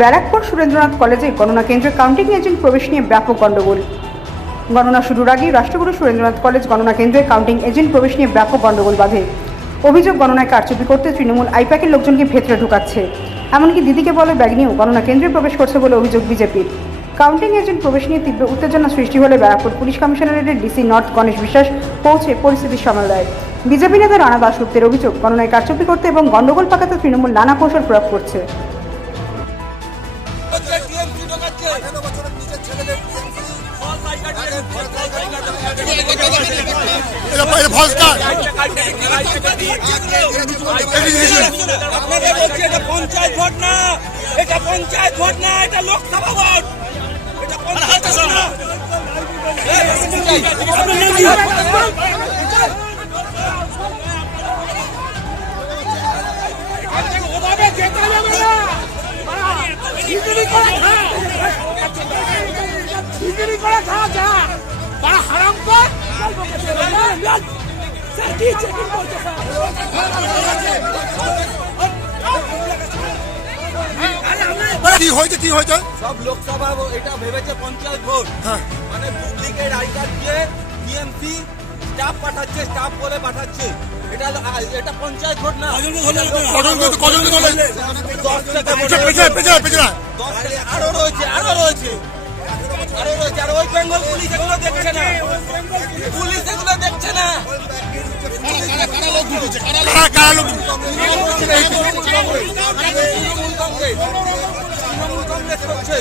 ব্যারাকপুর সুরেন্দ্রনাথ কলেজে গণনা কেন্দ্রে কাউন্টিং এজেন্ট প্রবেশ নিয়ে ব্যাপক গণ্ডগোল। গণনা শুরুর আগেই রাষ্ট্রগুরু সুরেন্দ্রনাথ কলেজ গণনা কেন্দ্রে কাউন্টিং এজেন্ট প্রবেশ নিয়ে ব্যাপক গণ্ডগোল বাধে। অভিযোগ, গণনায় কারচুপি করতে তৃণমূল আইপ্যাকের লোকজনকে ভেতরে ঢোকাচ্ছে, এমনকি দিদিকে বলে ব্যাগ নিয়েও গণনা কেন্দ্রে প্রবেশ করছে বলে অভিযোগ বিজেপির। কাউন্টিং এজেন্ট প্রবেশ নিয়ে তীব্র উত্তেজনা সৃষ্টি হলে ব্যারাকপুর পুলিশ কমিশনারেটের ডিসি নর্থ গণেশ বিশ্বাস পৌঁছে পরিস্থিতি সামাল দেয়। বিজেপি নেতা রানা দাশগুপ্তের অভিযোগ, গণনায় কারচুপি করতে এবং গণ্ডগোল পাকাতে তৃণমূল নানা কৌশল প্রয়োগ করছে। পঞ্চায়েত ভোট না, এটা পঞ্চায়েত ভোট না, এটা লোকসভা ভোট। ওভাবে যেতে যাবে না, খিচুড়ি করে খাওয়া যা বড় হারাম কর। কি হয়েছে কি হয়েছে? সব লোকসভা এটা ভেবেছে পঞ্চায়েত ভোট, মানে ডুপ্লিকেট আই কার্ড দিয়ে টিএমসি স্টাফ পাঠাচ্ছে, স্টাফ বলে পাঠাচ্ছে। এটা পঞ্চায়েত ভোট না। আরো রয়েছে আর ওই বেঙ্গল পুলিশ এগুলো দেখছে না, পুলিশ এগুলো দেখছে না। কংগ্রেস করছে।